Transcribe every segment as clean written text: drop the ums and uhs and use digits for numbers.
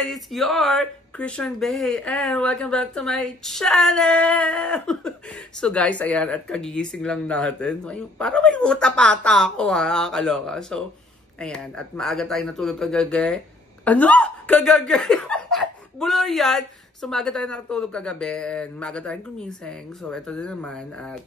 It's your Christian Bay and welcome back to my channel! So guys, ayan, at kagigising lang natin. Parang may uta-pata ako ha, nakakaloka. So, ayan, at maaga tayo natulog kagabi. Ano? Kagabi? Bulor yan! So, maaga tayo natulog kagabi and maaga tayong gumising. So, ito din naman at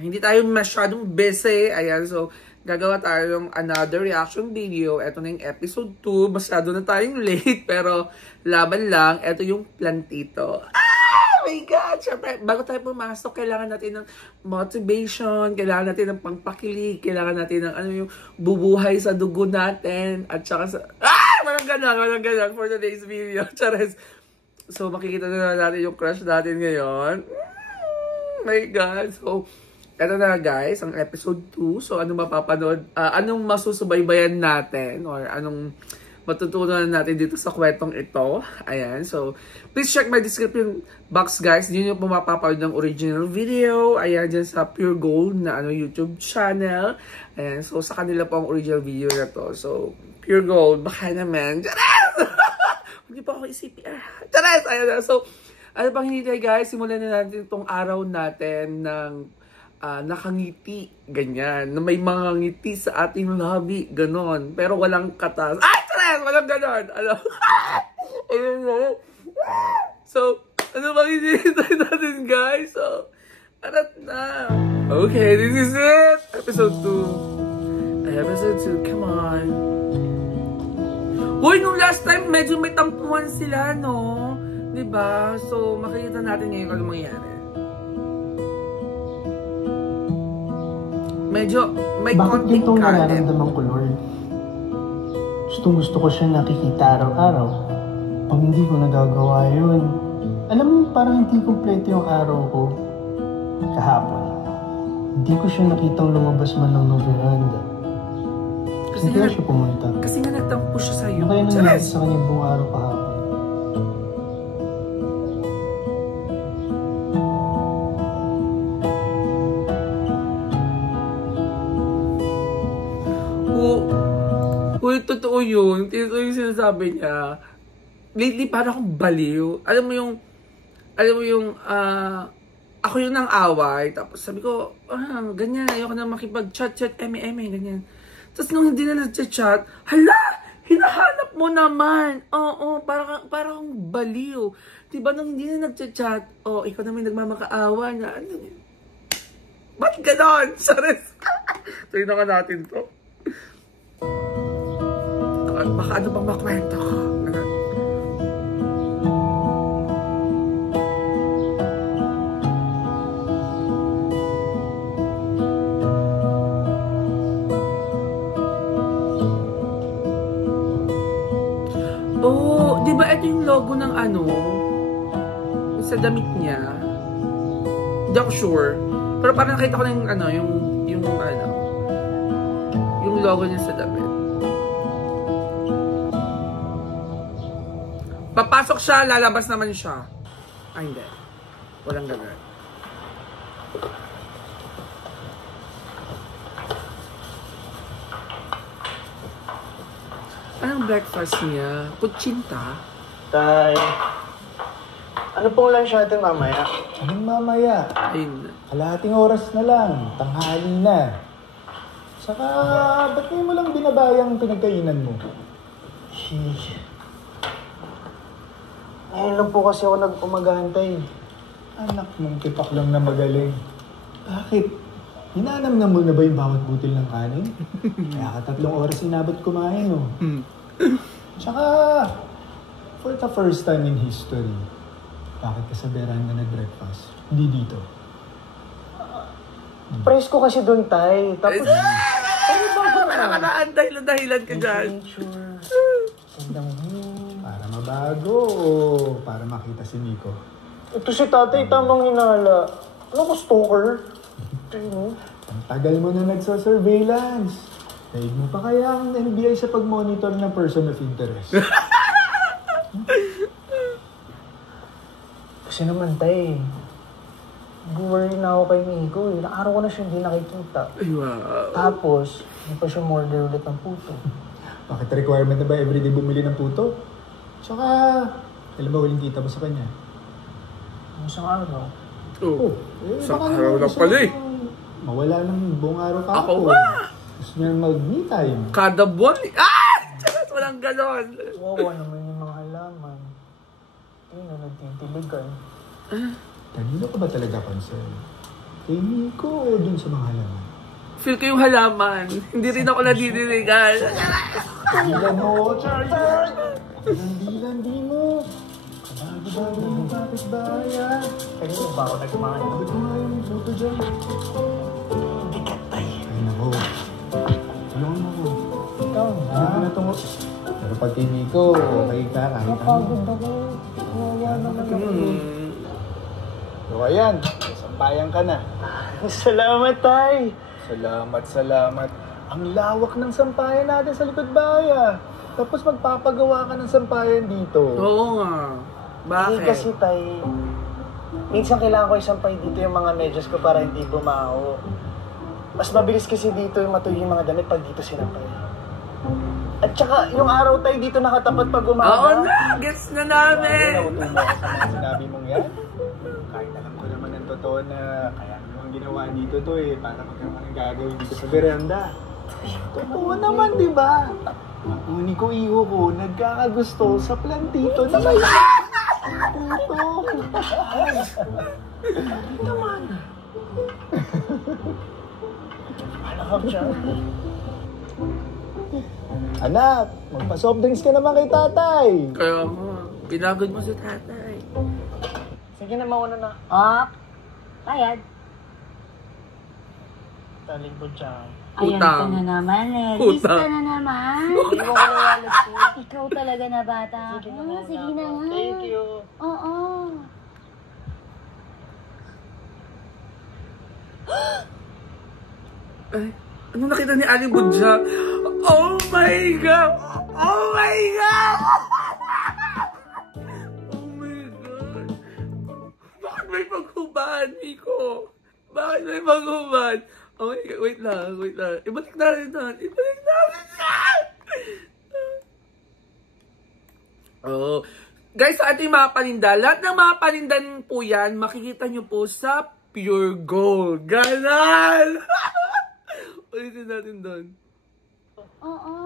hindi tayo masyadong busy. Ayan, so, gagawa tayo ng another reaction video. Ito na yung episode 2. Masyado na tayong late, pero laban lang. Ito yung plantito. Ah! My God! Siyempre, bago tayo pumasok, kailangan natin ng motivation, kailangan natin ng pangpakilig, kailangan natin ng ano yung bubuhay sa dugo natin, at saka sa... Ah! Walang ganon for today's video. Chares. So, makikita na natin yung crush natin ngayon. My God! So, eto na guys, ang episode 2. So, anong mapapanood, anong masusubaybayan natin or anong matutunan natin dito sa kwentong ito. Ayan, so, please check my description box guys. Yun yung mapapanood ng original video. Ayan, dyan sa Pure Gold na YouTube channel. Ayan, so, sa kanila po ang original video na to. So, Pure Gold, baka naman. Charas! Hindi pa ako isipin. Charas! Ayan na. So, ano pang hindi tayo guys, simulan na natin itong araw natin ng nakangiti, ganyan. Na may mga ngiti sa ating lobby, ganon. Pero walang katas. Ay, stress! Walang ganon. Ano? Ayun na. So, ano bang hinihintay natin, guys? So, arat na. Okay, this is it. Episode 2. Episode 2, come on. Hoy, nung last time, medyo may tampuan sila, no? Diba? So, makikita natin ngayon kung ano mangyayari. Medyo may bakit konting itong nararamdaman ko, Lord? Gusto ko siya nakikita araw-araw. Pag hindi ko nagagawa yun, alam mo, parang hindi kompleto yung araw ko. Kahapon, hindi ko siya nakitang lumabas man ng veranda. Kasi kaya siya pumunta. Kasi nga nagtampo siya sa'yo. Ano kaya nangyari sa kanya buong araw kahapon? Uy, totoo yun. Totoo yung sinasabi niya. Lately, parang akong baliw. Alam mo yung, ako yung nang away. Tapos sabi ko, ganyan, ayoko na makipag-chat, ganyan. Tapos nung hindi na nag-chat, hala, hinahanap mo naman. Oo, parang akong baliw. Diba nung hindi na nag-chat, ikaw naman nagmamakaawa na. Ano yun? Ba't ganon? Sares. Tuloy na ka natin to. Baka ano bang makwento ko? Oh, di ba ito yung logo ng ano? Sa damit niya. Hindi ako sure. Pero parang nakita ko na yung ano, yung logo niya sa damit. Papasok siya, lalabas naman siya. Ay, hindi. Walang gano'n. Anong breakfast niya? Kutsinta? Tay, ano pong lunch natin mamaya? Anong mamaya? Ayun. Kalahating oras na lang. Tanghali na. Saka, ba't ngayon mo lang binabayang pinagkainan mo? Ngayon lang po kasi ako nag-umagantay. Anak mong tipak lang na magaling. Bakit? Hinanam mo na ba yung bawat butil ng kanin? Kaya ka 3 oras inabot kumain, oh. Tsaka, for the first time in history, bakit ka sa veranda nag-breakfast? Hindi dito. Presko kasi doon, Tay. Tapos, ano ba? Dahilan ka dyan. Para mabago, para makita si Nico. Ito si tatay, tamang hinala. Ano ko, stalker? Ang tagal mo na nagsa-surveillance. Daig mo pa kaya ang NBI sa pag-monitor ng person of interest? Kasi naman, tay, worry na ako kay Miko. Ilang araw ko na siya hindi nakikita. Ay, wow. Tapos, hindi pa siya order ulit ng puto. Bakit requirement na ba everyday bumili ng puto? Tsaka, alam ba huling kita mo sa kanya? Isang araw. Oh, isang baka araw naman lang gusto pala eh. Mawala ng buong araw ka Ako ba? Gusto niya mag-me time. Kada buwan eh. Ah! Tsaka walang ganon. Wawa naman yung mga halaman. Yun na nagtitiligan. Kanino ka ba talaga concern? Kay Nico o dun sa mga halaman? Feel ko yung halaman. Hindi rin ako nadidiligan. Dilan mo, Charger! Dilan mo! Bago-bago yung kapit-bayan. Kanino ba ako nagmahal? Bakit mo nga yung puto dyan? Bigat, tay. Ay nako. Tulungan mo ko. Ikaw Hindi na. ko na tungo. Pero pag kay Nico, okay ka kahit ano. Napagod ako. Wawa naman ako. So ayan, sampayan ka na. Salamat, tay. Salamat. Ang lawak ng sampayan natin sa likod bahay. Tapos magpapagawa ka ng sampayan dito. Oo nga. Bakit? Hindi kasi, tay, minsan kailangan ko isampay dito yung mga medyas ko para hindi bumaho. Mas mabilis kasi dito yung matuyo yung mga damit pag dito sinampay. At saka, yung araw tayo dito nakatapat pag umaga. Oo na! Gets na namin! Nauto mo ako sa mga sinabi mong yan. Kahit alam ko naman ang totoo na kaya naman ginawa dito to eh. Para magkaroon ng gagawin dito sa veranda. Totoo naman, di ba? Ang uni ko iho ko, nagkakagusto sa plantito na may puto. naman. Anak siya. Anak, magpa-soft drinks ka naman kay tatay. Kaya mo, pinagod mo si tatay. Sige na, mauna na. Op! Bayad. Talibod siya. Ayan Utang. ka na naman eh. Utang. Lista na naman. Hindi ko kalawalas eh. Ikaw talaga na bata. Sige na, Ah, muna sige na ako. nga. Thank you. Oo. Ay, ano nakita ni Aling Budja? Oh my God! Oh my God! Oh my God! Bakit may paghubad, Miko? Bakit may paghubad? Oh my God, wait lang. Ibalik natin yan! Oh. Guys, sa ating mga paninda, lahat ng mga panindan po yan, makikita nyo po sa Pure Gold. Ganon! Ulitin natin doon. Oo.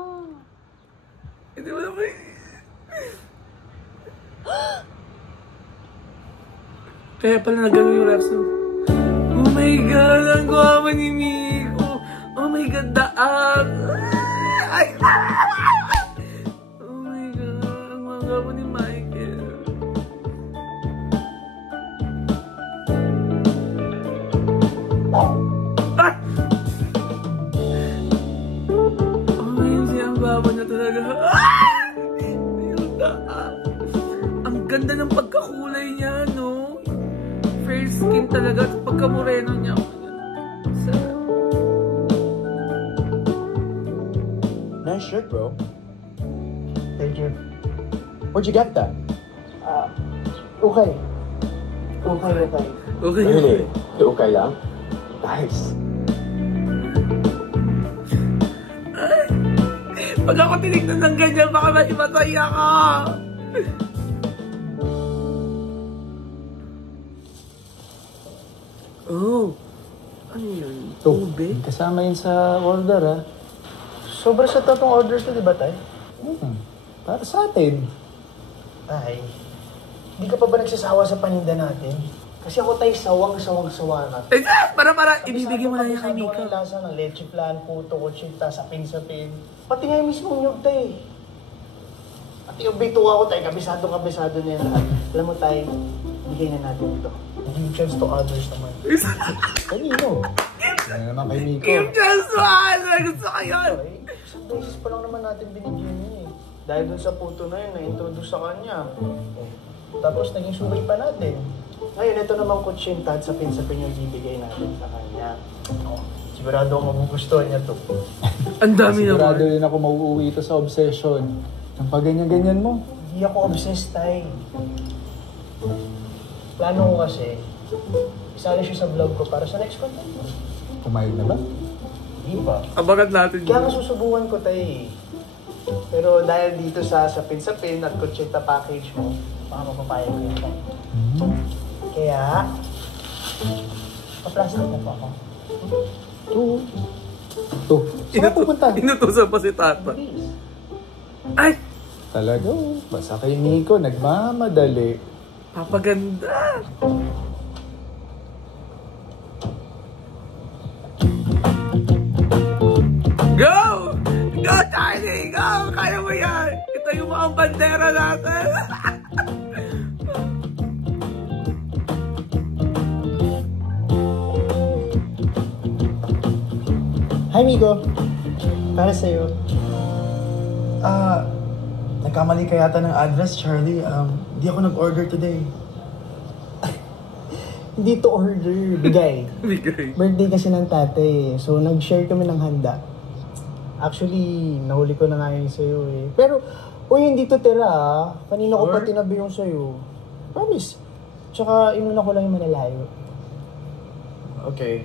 Hindi mo naman. Kaya pala nagano yung reps mo. Oh my God, ang guwapa ni Miko. Oh my God, daag. Ay! Oh my God, ang mga guwapa ni Michael. Ah! Baba niya talaga. Ah! Yung daag. Ang ganda ng pagkakulay niya, no? Fair skin talaga. Pagkamoreno niya. Sarap. Nice shirt, bro. Thank you. Where'd you get that? Okay. Okay. Okay. Really? Okay lang? Nice. Pag ako tinignan ng ganyan, baka maimatay ako. Oh. Ano yun? Tubig? Kasama yun sa order ha. Sobra sa tatong orders na, di ba, tay? Para sa atin. Tay, hindi ka pa ba nagsasawa sa paninda natin? Kasi ako tayo sawang-sawa na. Eh, para, ibibigay mo na yan kay Mika. Ang lasa ng leche plan, puto, kutsita, sapin-sapin. Pati nga yung mismong nyug, tay. Pati yung bito ako, tay. Kabisado na yan. Alam mo, tay, bigay na natin ito. Give chance to others naman. Kanino? Ano naman kay Nico? Give chance one! Gusto ko yun! Ay, isang beses pa lang naman natin binigyan yun eh. Dahil dun sa puto na yun, na-introduce sa kanya. Tapos naging subay pa natin. Ngayon, ito naman kutsinta at sapin-sapin yung bibigay natin sa kanya. Oh, Sigurado ako magugustuhan niya to. Ang dami Sigurado naman. rin ako mauuwi ito sa obsession. Ang pag-ganyan-ganyan mo. Hindi ako obsessed, Tay. Plano ko kasi, isali siya sa vlog ko para sa next content ko. Pumayag na ba? Hindi pa. Abangan natin Kaya yun. nga susubukan ko, Tay. Pero dahil dito sa sapin-sapin at kutsita package mo, baka mapapayag ko yun, Tay. Kaya, pa-plastic na pa ako. Ito. Saan ka pupunta? Inutusan pa si Tata. Ay! Talaga, basta kay Nico, nagmamadali. Papaganda! Go! Go, Charlie! Go! Kaya mo yan! Ito yung mga bandera natin! Hi, Migo. Para sa'yo. Nagkamali ka yata ng address, Charlie. Hindi ako nag-order today. Hindi to order, bigay. Bigay. Birthday kasi ng tatay, so nag-share kami ng handa. Actually, nahuli ko na nga yun sa'yo eh. Pero, uy, hindi to tira ah. Kanina ko pa tinabi yung sa'yo. Promise. Tsaka, inuna ko lang yung malalayo. Okay.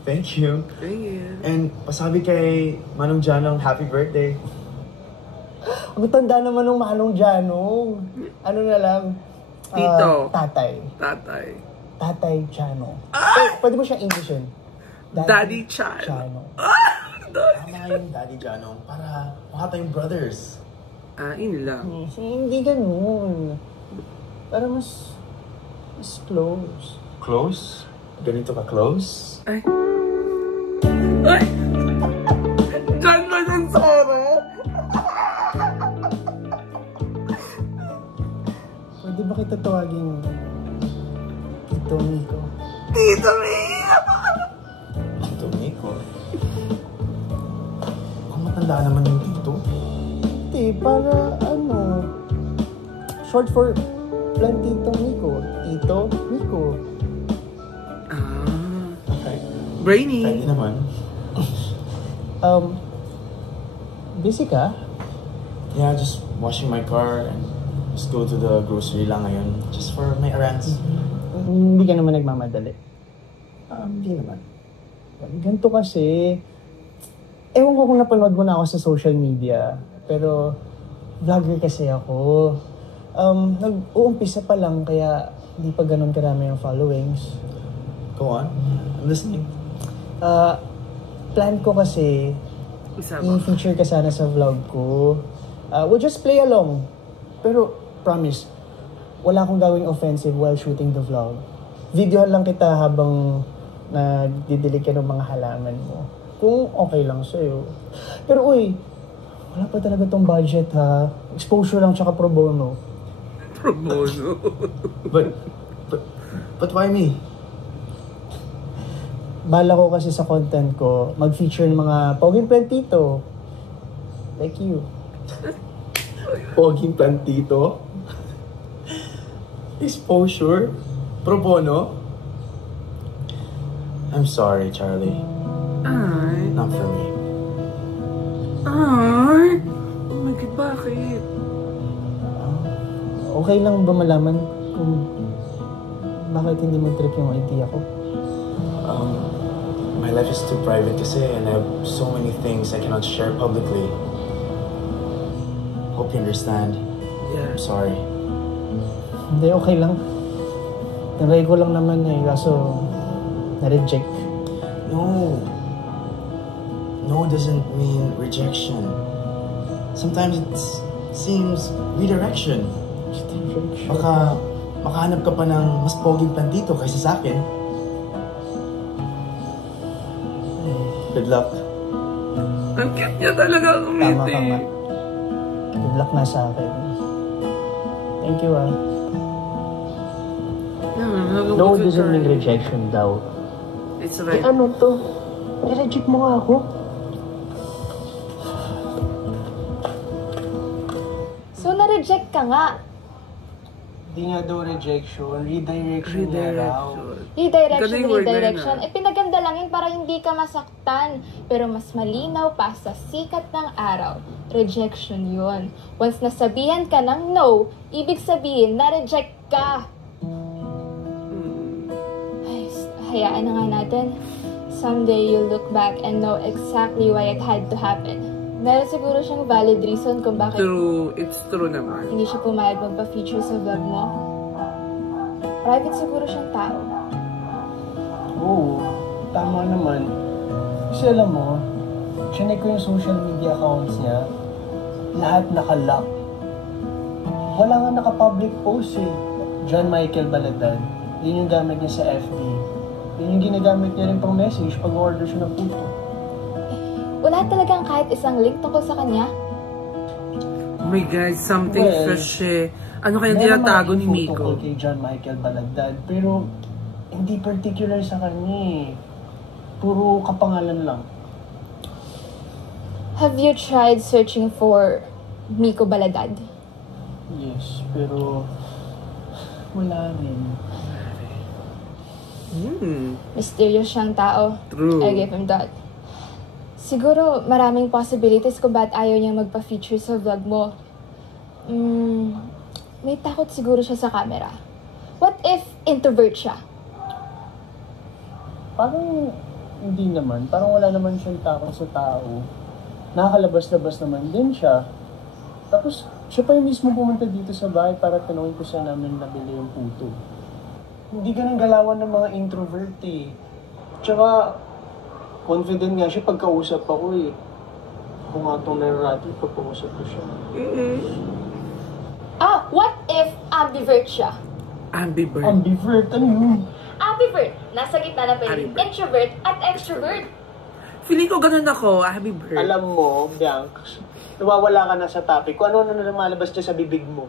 Thank you. Ayan. And pasabi kay Manong Janong happy birthday. Ang tanda naman ng Manong Janong. Ano na lang? Tito. Tatay. Tatay. Tatay Chano. Eh, pwede mo siyang Englishin. Daddy Chan. Chano. Tama yung Daddy Janong para mukha tayong brothers. Yun lang. Hindi ganun. Para mas close. Close? Ganito ka close? Ay! Ay! Chan ba yung Sora? Pwede ba kita tawagin Tito Miko? Tito Mia! Tito Nico. Kung matanda naman yung tito. Hindi, para ano, short for Plantito Miko. Tito Miko. Okay. Brainy. Pwede naman. Busy ka? Yeah, just washing my car and just go to the grocery lang ngayon. Just for my errands. Hindi ka naman nagmamadali. Hindi naman. Ganito kasi, ewan ko kung napanood mo na ako sa social media, pero vlogger kasi ako. Nag-uumpisa pa lang, kaya hindi pa ganun karami yung followings. Go on. I'm listening. Plan ko kasi, Isama. i-feature ka sana sa vlog ko. We'll just play along. Pero, promise, wala akong gawing offensive while shooting the vlog. Videohan lang kita habang nagdidilig ka ng mga halaman mo. Kung okay lang sa'yo. Pero uy, wala pa talaga tong budget ha. Exposure lang tsaka pro bono. Pro bono. But why me? Bala ko kasi sa content ko, mag-feature ng mga poging plantito. Like you. Poging plantito? Exposure? Pro bono? I'm sorry, Charlie. Ay. Not for me. Ay. Oh my God, bakit? Okay lang ba malaman kung bakit hindi mo trip yung idea ko? My life is too private kasi and I have so many things I cannot share publicly. Hope you understand. Yeah. I'm sorry. Hindi, okay lang. Tinry ko lang naman eh, kaso na-reject. No. No doesn't mean rejection. Sometimes it seems redirection. Baka makahanap ka pa ng mas poging plantito kaysa sa akin. Good luck. Ang cute niya talaga Tama ka umiti. nga. Good luck na sa akin. Thank you ah. No doesn't mean rejection daw. It's Eh right. ano to? I-reject mo nga ako. So, na-reject ka nga. Di nga daw rejection, redirection nga raw. Redirection. Redirection, Galing word na redirection. yun, ah. Pinaganda lang yun para hindi ka masaktan. Pero mas malinaw pa sa sikat ng araw. Rejection yun. Once nasabihan ka ng no, ibig sabihin na-reject ka. Ay, hayaan na nga natin. Someday you'll look back and know exactly why it had to happen. Meron siguro siyang valid reason kung bakit True. It's true naman. hindi siya pumayag magpa-feature sa vlog mo. Private siguro siyang tao. Oo, tama naman. Kasi alam mo, chinek ko yung social media accounts niya, lahat naka-lock. Wala nga naka-public post eh. John Michael Baladad, yun yung gamit niya sa FB. Yun yung ginagamit niya rin pang message pag order siya ng puto. Wala talagang kahit isang link tungkol sa kanya. Oh my God, something Well, fresh eh. Ano kaya Meron tinatago mga ni info Miko? tungkol kay John Michael Baladad, pero hindi particular sa kanya eh. Puro kapangalan lang. Have you tried searching for Miko Baladad? Yes, pero wala rin. Mysterious siyang tao. True. I give him that. Siguro maraming possibilities kung ba't ayaw niya magpa-feature sa vlog mo. May takot siguro siya sa camera. What if introvert siya? Parang hindi naman. Parang wala naman siyang takot sa tao. Nakakalabas-labas naman din siya. Tapos, siya pa yung mismo pumunta dito sa bahay para tanungin ko saan namin nabili yung puto. Hindi ganun galawan ng mga introvert eh. Tsaka, confident nga siya pagkausap ako eh. Kung nga itong nararating pagkausap ko siya. What if ambivert siya? Ambivert. Ambivert, ano yun? Ambivert, nasa gitna na pwedeng Ambivert. introvert at extrovert. Feeling ko ganun ako, ambivert. Alam mo, Bianc, nawawala ka na sa topic. Kung ano na lumalabas dyan sa bibig mo.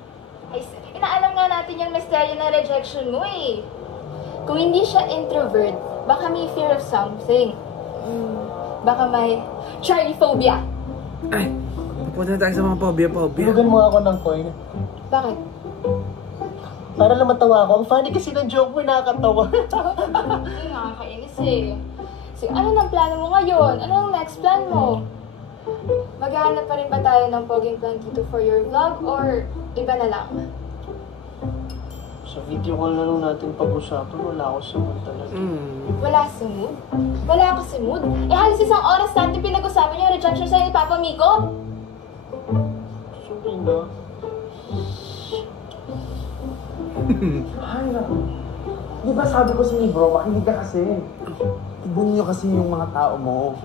Ay, inaalam nga natin yung misteryo ng rejection mo eh. Kung hindi siya introvert, baka may fear of something. Baka may Charlie phobia. Ay, pupunta na tayo sa mga phobia-phobia. Bilugan mo ako ng coin. Bakit? Para lang matawa ako. Ang funny kasi ng joke mo, nakakatawa. Ay, nakakainis eh. So, ano nang plano mo ngayon? Ano ang next plan mo? Maghahanap pa rin ba tayo ng poging plan dito for your vlog or iba na lang? Sa video call na lang natin pag-usapan, wala ako sa mood talaga. Wala sa mood? Wala ka sa mood? Eh halos isang oras natin pinag-usapan yung rejection sa'yo ni Papa Miko? Sorry na. Ay, naku. Di ba sabi ko sa inyo, bro, makinig ka kasi. Tibon nyo kasi yung mga tao mo.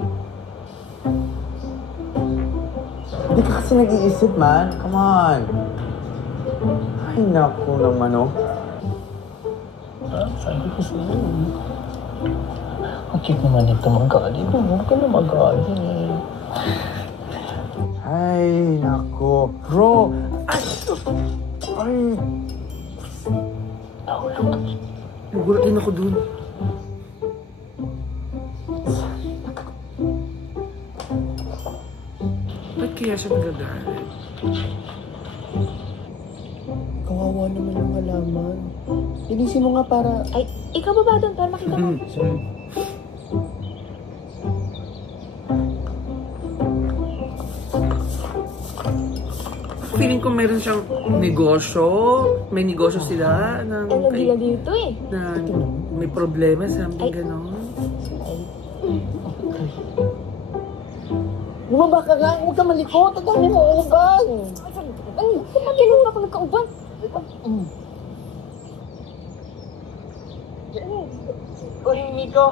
Di ka kasi nag-iisip, man. Come on. Ay, naku naman, oh. Sabi ko sa'yo. Ang cute naman ito magalit. Huwag ka na magalit. Ay, naku. Bro! Ay! Nagulat din ako dun. Ba't kaya siya nagagalit? Kawawa naman yung halaman. Linisin mo nga para... Ay, ikaw ba ba doon para makita mo? Sorry. Feeling ko meron siyang negosyo. May negosyo sila. Ang lagi-lagi ito eh. Na may problema, something ganon. Bumaba ka nga, huwag ka malikot. Ang dami mo uban. Ano? Kumaginom ako nagkauban. Uy, Miko.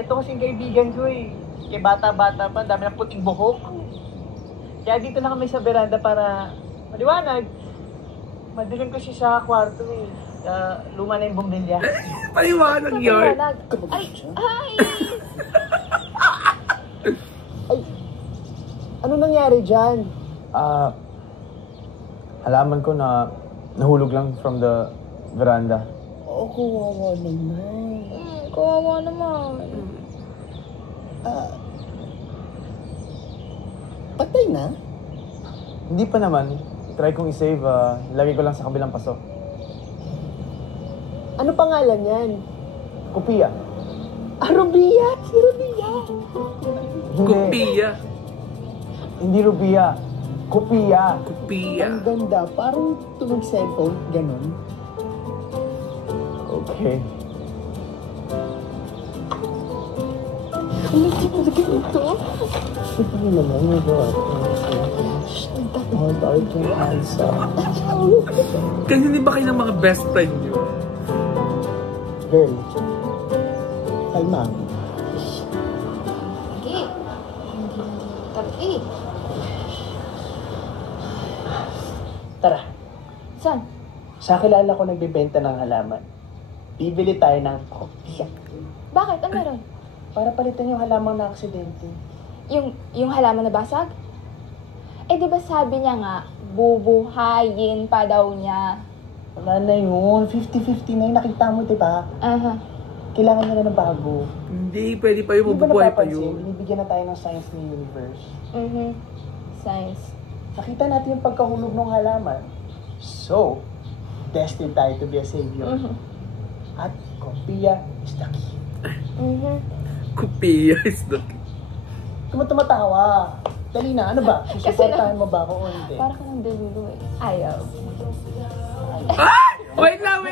Ito kasing kaibigan ko eh. Kaya bata-bata pa, dami ng puting buhok. Kaya dito na kami sa veranda para maliwanag. Madilim kasi sa kwarto eh. Luma na yung bumbilya. Paliwanag yun. Ay! Ay! Ano nangyari dyan? Alaman ko na nahulog lang from the veranda. Oo, kawawa naman. Kawawa naman. Patay na? Hindi pa naman. Try kong i-save, lagay ko lang sa kabilang paso. Ano pangalan yan? Kupia. Ah, Rubia! Si Rubia! Kupiya. Hindi Rubia. Kupia. Kupiya. Ang ganda. Parang tunog cellphone. Ganon. Okay. Ano siya ito? Ito naman. May gawa. Ang dark yung Alsa. Kasi hindi ba kayo ng mga best friend nyo? Girl. Kalma. Sige. Hindi na tapi. Tara. Saan? Sa kilala ko nagbibenta ng halaman. Bibili tayo ng kopya. Bakit? Ano meron? Para palitan yung halaman na aksidente. Yung halaman na basag? Eh, di ba sabi niya nga, bubuhayin pa daw niya. Wala na yun. 50-50 na yun. Nakita mo, diba? Aha. Kailangan nyo na ng bago. Hindi, pwede pa yung Di ba mabubuhay pa napapansin? yun. Binibigyan na tayo ng science ni universe. Science. Nakita natin yung pagkahulog ng halaman. So, destined tayo to be a savior. At kopya is the key. Kupiya is the... Tumatawa. Dali na, ano ba? Susuportahan mo ba ako o hindi? Para ka ng delulu eh. Ayaw. Ah! Wait lang.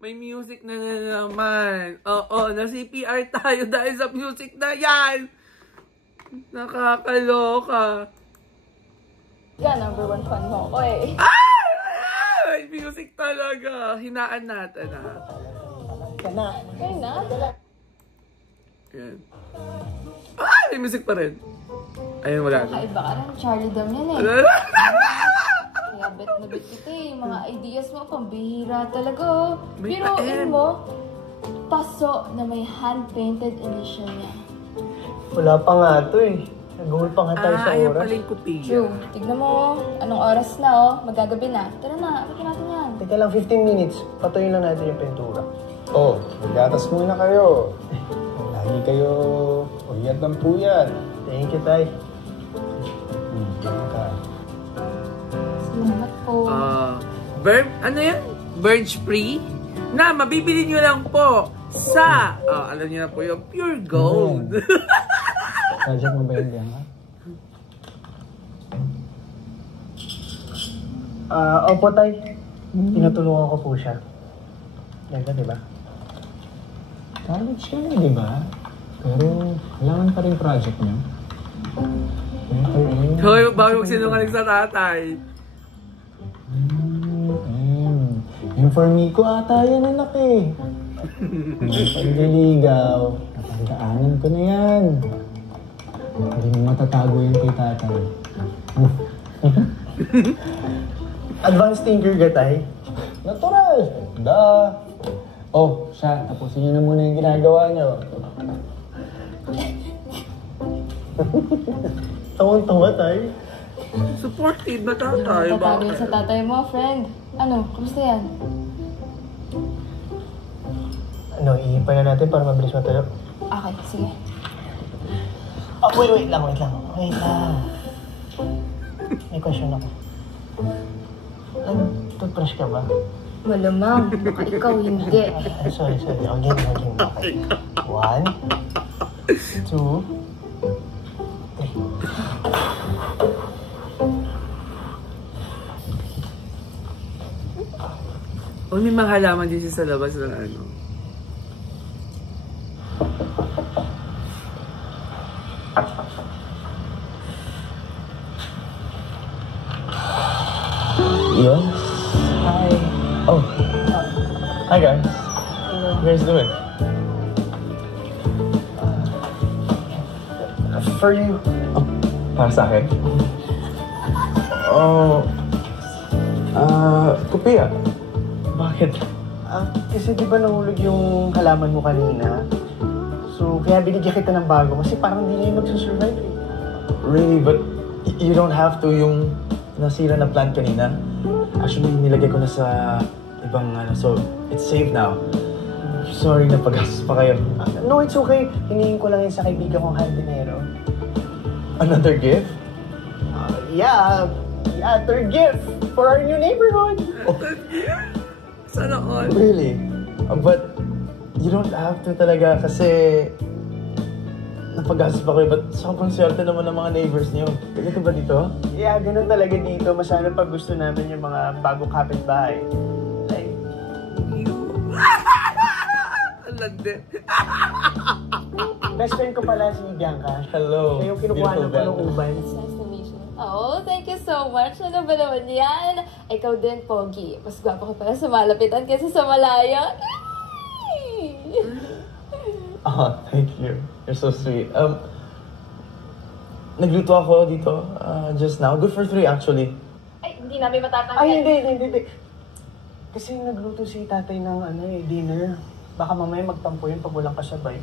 May music na naman. Oo, na-CPR tayo dahil sa music na yan. Nakakaloka. Yan, number 1 fan mo. Oy. Ah! May music talaga. Hinaan natin, ha? Ka na. Kayo na? Yan. Ah! May music pa rin. Ayun, wala na. Kakaiba ka ng Charlie Dam yan eh. Wala na. Kaya bet na bet kita eh. Yung mga ideas mo, pambihira talaga oh. May Biruin pa-M. mo, paso na may hand-painted initial niya. Wala pa nga ito eh. Nag-goal pa nga tayo sa Ayun oras. pala yung kupiya. True. Tignan mo, anong oras na oh. Magagabi na. Tara na, apikin natin yan. Teka lang, 15 minutes. Patuloy lang natin yung pintura. Oh, maggatas muna kayo. Lagi kayo uyat ng puyat. Thank you, Tay. Salamat po. Ano yan? Birch free? Na, mabibili nyo lang po sa, alam nyo na po yung Pure Gold. Project mo ba yun, Bianca? Opo, Tay. Tinutulungan ko po siya. Ganda, di ba? College ka na, di ba? Pero kailangan pa rin project niyo. Hoy, bakit magsinungaling sa tatay? Yung for me ko ata yan, anak eh. Pagliligaw, napagdaanan ko na yan. Hindi mo matatago yan kay tatay. Advanced thinker ka, Tay. Natural! Oh, siya, tapusin niyo na muna yung ginagawa niyo. Tawang-tawa, Tay. Supportive na tatay. Tatago yun sa tatay mo, friend. Ano, kumusta yan? Ano, iipan na natin para mabilis matuloy. Okay, sige. Oh, wait lang. May question ako. Toothbrush ka ba? Malamang, baka ikaw hindi. Sorry. Again. Okay. 1, 2, 3. O, may mga halaman din siya sa labas ng ano. Yes. Hi. Oh. Hi, guys. How you guys doing? For you. Oh, para sa akin? Oh, Kupiya. Bakit? Kasi di ba nahulog yung halaman mo kanina? So, kaya binigyan kita ng bago kasi parang hindi na yung magsusurvive eh. Really? But you don't have to yung nasira na plant kanina. Actually, nilagay ko na sa ibang so it's safe now. Sorry na pag-gastos pa kayo. No, it's okay. Hinihin ko lang yun sa kaibigan kong hardinero. Another gift? Yeah, third gift for our new neighborhood. Sana all. Really? But you don't have to talaga kasi napagastos pa kayo. But sobrang swerte naman ng mga neighbors niyo. Ganito ba dito? Yeah, ganun talaga dito. Masyado pag gusto namin yung mga bagong kapitbahay. Like, Lande. best friend ko pala si Bianca. Hello. Siya yung kinukuha Beautiful ng Bianca. uban. It's nice to meet you. Oh, thank you so much. Ano ba naman yan? Ikaw din, Pogi. Mas gwapo ka pala sa malapitan kaysa sa malayo. Ay! Oh, thank you. You're so sweet. Nagluto ako dito just now. Good for 3 actually. Ay, hindi namin matatanggal. Ay, hindi. Kasi nagluto si tatay ng dinner. Baka mamaya magtampo yun pag walang kasabay.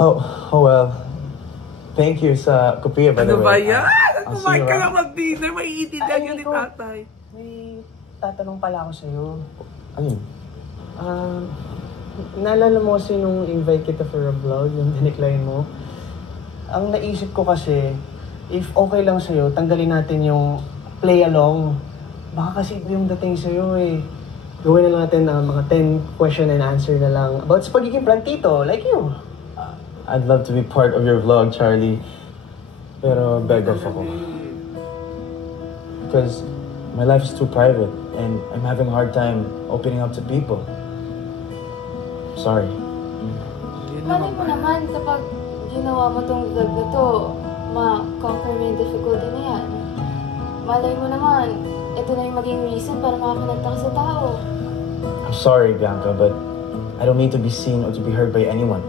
Oh well. Thank you sa kopiya, by the Ano ba way. yan? I'll see Kumain you ka around. lang mag-dinner. Maiintindihan Ay, yun ni Nico. tatay. May tatanong pala ako sa'yo. Ano yun? Naalala mo kasi nung invite kita for a vlog, yung dinecline mo? Ang naisip ko kasi, if okay lang sa'yo, tanggalin natin yung play along. Baka kasi yung dating sa'yo eh. Gawin na lang natin mga 10 question and answer na lang about sa pagiging plantito, like you. I'd love to be part of your vlog, Charlie. Pero beg off ako. Because my life is too private and I'm having a hard time opening up to people. Sorry. Yun Malay naman mo ba? naman kapag ginawa mo tong vlog na to, ma-conquer mo yung difficulty na yan. Malay mo naman, ito na yung maging reason para makakonekta ka sa tao. I'm sorry, Bianca, but I don't need to be seen or to be heard by anyone.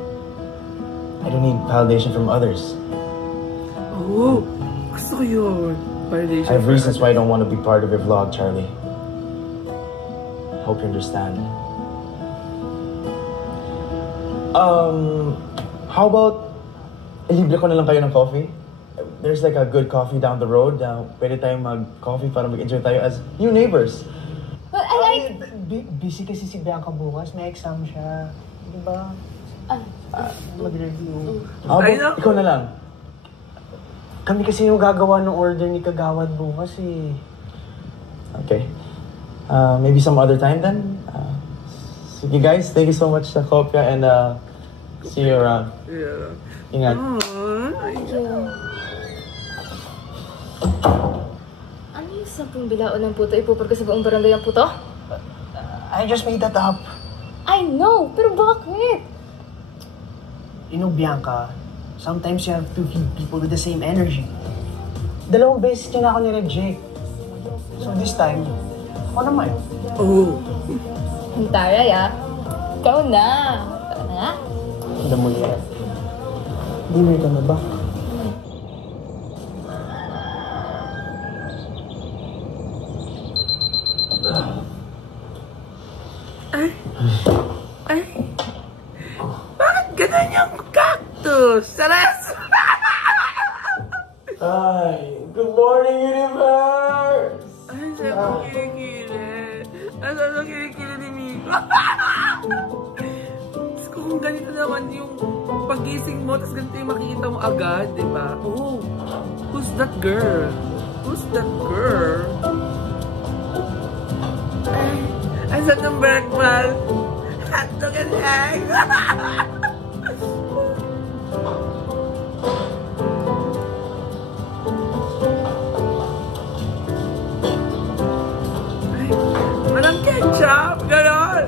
I don't need validation from others. Oo. Gusto ko yun. Validation. I have reasons why I don't want to be part of your vlog, Charlie. Hope you understand. How about ilibre ko na lang kayo ng coffee? There's like a good coffee down the road. Pwede tayong mag-coffee para mag-enjoy tayo as new neighbors. But I like... Busy kasi si Bianca bukas, may exam siya. Di ba? Mag-review. How Ay, about naku. ikaw na lang? Kami kasi yung gagawa ng order ni Kagawad bukas eh. Okay. Maybe some other time then. Sige guys, thank you so much sa kopya and see you around. Yeah. Ingat. Thank you. Ano yung 10 bilaon ng puto? Ipupur ko sa buong barangay ang puto? I just made that up. I know! Pero bakit? You know, Bianca, sometimes you have to feed people with the same energy. 2 beses niya na ako ni-reject. So this time, ako naman. Oh. Ang taray ah. Ikaw na. Tara na nga. Alam mo yan. Dinner ka na ba? Ay. Bakit ganun yung cactus? Saras! Hi! Good morning, universe! Ay, sa'yo ko kilikili. Ay, sa'yo ko kilikili ni Miko. Diyos ko, kung ganito naman yung pagising mo, tapos ganito yung makikita mo agad, di ba? Oh, who's that girl? Who's that girl? Ay, saan ng breakfast? Hotdog and egg! Ay, walang ketchup! Ganon!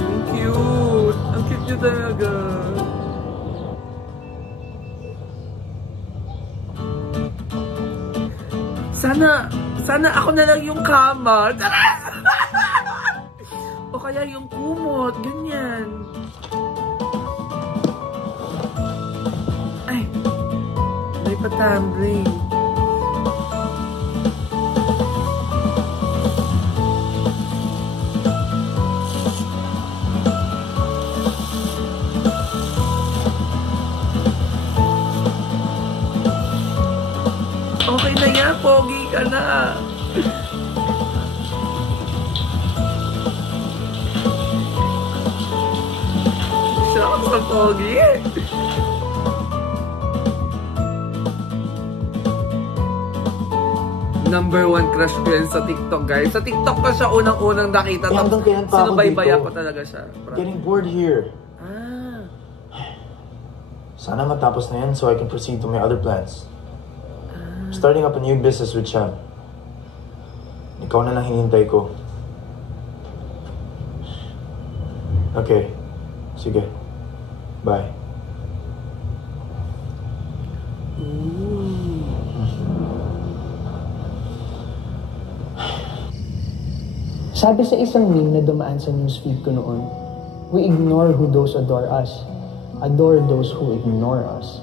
Ang cute! Ang cute niyo talaga! Sana ako na lang yung kama. O kaya yung kumot. Ganyan. Ay. May patambling. Okay na yan, pogi ka na. Shucks na pogi. #1 crush ko yan sa TikTok, guys. Sa TikTok pa siya unang-unang nakita. Hanggang kailan pa ako sinubaybayan dito? ko talaga siya. Getting bored here. Ah. Sana matapos na yan so I can proceed to my other plans. Starting up a new business with Sean. Ikaw na lang hinihintay ko. Okay. Sige. Bye. Sabi sa isang meme na dumaan sa newsfeed ko noon, we ignore who those adore us, adore those who ignore us,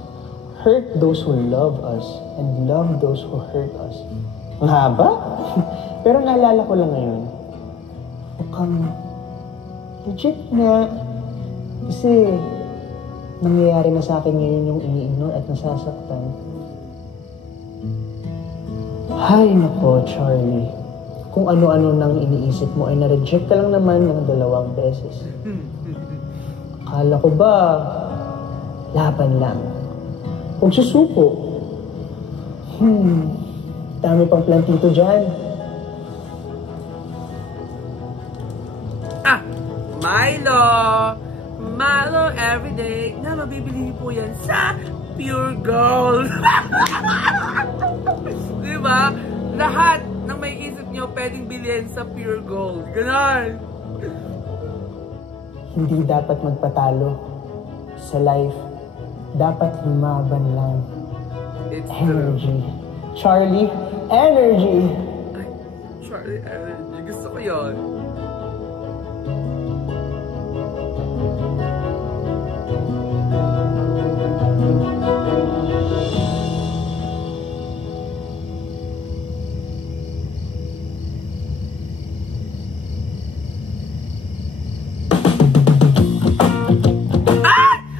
hurt those who love us, and love those who hurt us. Ang haba? Pero naalala ko lang ngayon, mukhang legit nga. Kasi nangyayari na sa akin ngayon yung ini-ignore at nasasaktan. Hay nako, Charlie. Kung ano-ano nang iniisip mo ay na-reject ka lang naman ng 2 beses. Akala ko ba, laban lang. Huwag susuko. Dami pang plantito dyan. Milo! Milo everyday na mabibili po yan sa Pure Gold. Diba? Lahat ng may isip nyo pwedeng bilhin sa Pure Gold. Ganon! Hindi dapat magpatalo sa life. Dapat lumaban lang. It's Energy. Charlie, energy! Ay, Charlie, energy. Gusto ko yun.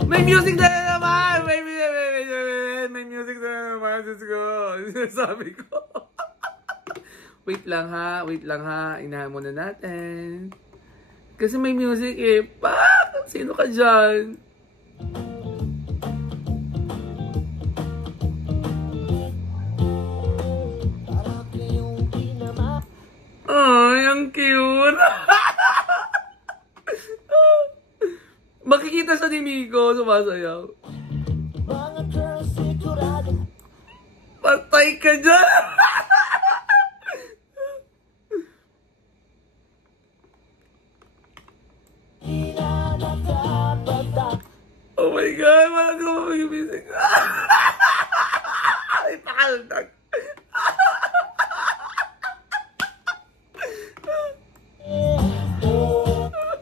May music na naman! May music na naman! Let's go! Sabi ko. Wait lang ha. Inahan muna natin. Kasi may music eh. Pak! Sino ka dyan? Ay, ang cute! Makikita siya ni Miko, sumasayaw. Patay ka dyan! Oh my God, walang ko mag-ibisig. Ay, pakaldag.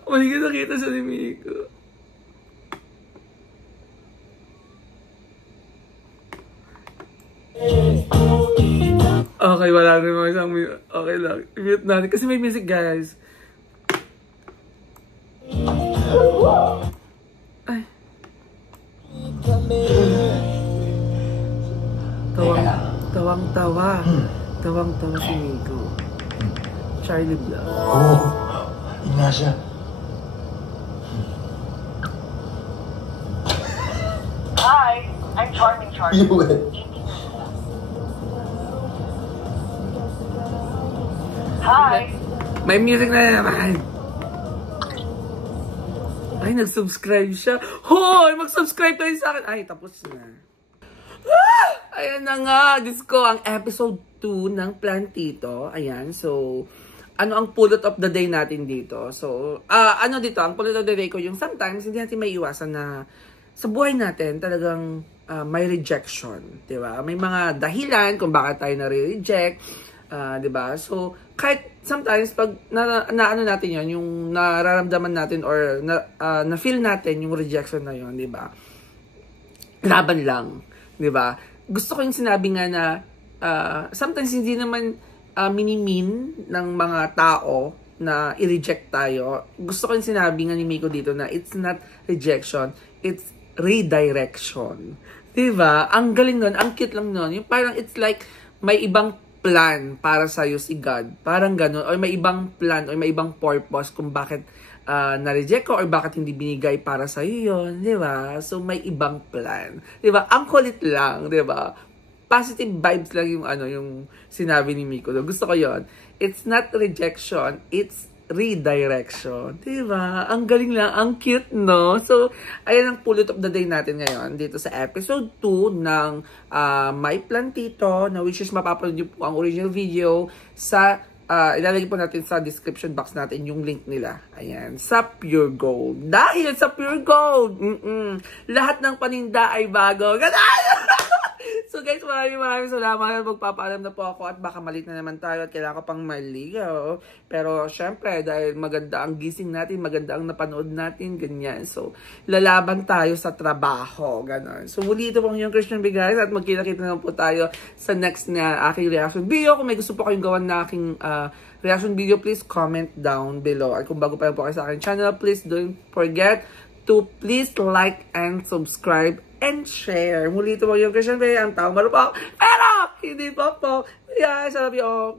Maligid nakita siya ni Miko. Okay, wala rin mga isang mute. Okay lang. I-mute natin. Kasi may music, guys. Ay. Tawang-tawa. Tawang-tawa si Miko. Charlie Vlog. Oo. Yun nga siya. Hi, I'm Charming Charlie. Hi! May music na naman. Ay, nag-subscribe siya. Hoy! Mag-subscribe tayo sa akin. Ay, tapos na. Ayan na nga. Diyos ko, ang episode 2 ng Plantito. Ayan, so ano ang pulot of the day natin dito? So, ano dito? Ang pulot of the day ko yung sometimes hindi natin may iwasan na sa buhay natin talagang may rejection. Diba? May mga dahilan kung bakit tayo nare-reject. Diba? So, kahit sometimes pag ano natin yon, yung nararamdaman natin or na-feel natin yung rejection na yon, diba? Laban lang. Diba? Gusto ko yung sinabi nga na sometimes hindi naman minimin ng mga tao na i-reject tayo. Gusto ko yung sinabi nga ni Miko dito na it's not rejection, it's redirection. Diba? Ang galing nun, ang cute lang nun. Yung parang it's like may ibang plan para sa'yo si God. Parang ganun. O may ibang plan o may ibang purpose kung bakit na-reject ko or bakit hindi binigay para sa'yo yun. Diba? So may ibang plan. Diba? Ang kulit lang. Diba? positive vibes lang yung yung sinabi ni Miko. Gusto ko yon. It's not rejection, it's redirection. Diba? Ang galing lang. Ang cute, no? So, ayan ang pulot of the day natin ngayon dito sa episode 2 ng My Plantito, na which is mapapanood niyo po ang original video sa ilalagay po natin sa description box natin yung link nila. Ayan. Sa Pure Gold. Dahil sa Pure Gold, lahat ng paninda ay bago. Ganun! So guys, maraming salamat. Magpapaalam na po ako at baka malit na naman tayo at kailangan ko pang maligaw. Pero syempre, dahil maganda ang gising natin, maganda ang napanood natin, ganyan. So, lalaban tayo sa trabaho, gano'n. So, muli ito pong yung Christian Bigay at magkita-kita na po tayo sa next na aking reaction video. Kung may gusto po kayong gawan na aking reaction video, please comment down below. At kung bago pa po kayo sa aking channel, please don't forget to please like and subscribe and share. Muli ito po yung Christian Bigay, ang taong marupok, pero hindi po. Yeah, I love you all.